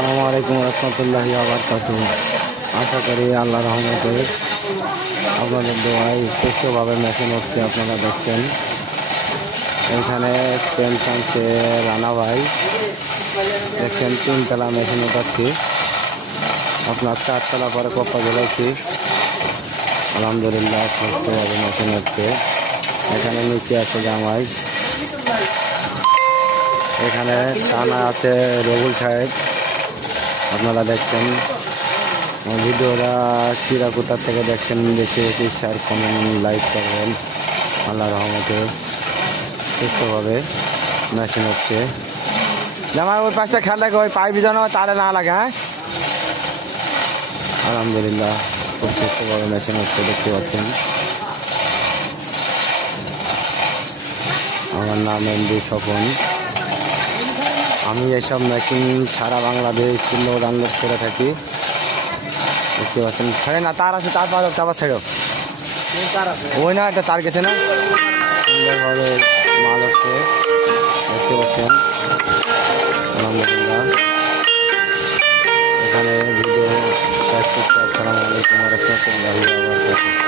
আসসালামু আলাইকুম রহমতুল্লাহি ওয়া বারাকাতুহু। আশা করি আল্লাহ রহমতে আপনাদের দোয়ায় সুস্থভাবে মেশিন হচ্ছে। আপনারা দেখছেন এখানে পেন টানছে রানা ভাই। দেখছেন 3 তলা মেশিন উঠাচ্ছি, আপনার 4 তলা পরে কপ্পা জ্বলাইছি। আলহামদুলিল্লাহ সুস্থভাবে মেশিন হচ্ছে। এখানে নিচে আছে জামাই, এখানে টানা আছে রবুল সাহেব। আপনারা দেখছেন ভিডিওটা কিরা কোথার থেকে দেখছেন, বেশি বেশি শেয়ার কমেন্ট লাইক করবেন। আল্লাহ রহমতে সুস্থভাবে মেশিন হচ্ছে। জামাই ওই পাশটা খেয়াল লাগে, ওই পাইপ যেন তারে না লাগে। হ্যাঁ, আলহামদুলিল্লাহ খুব সুস্থভাবে মেশিন হচ্ছে, দেখতে পাচ্ছেন। আমার নাম এমডি স্বপন। আমি এসব মেশিন সারা বাংলাদেশ ডাউনলোড করে থাকি, দেখতে পাচ্ছেন। ছাড়ে না, তার আছে, তার পার চাপা ছেড়ো, ওই না একটা তার গেছে না, সুন্দরভাবে মাল হচ্ছে, দেখতে পাচ্ছেন। আলহামদুলিল্লাহ এখানে ভিডিও শেষ করতে। আসসালামু আলাইকুম ওয়া রাহমাতুল্লাহি ওয়া বারাকাতুহু।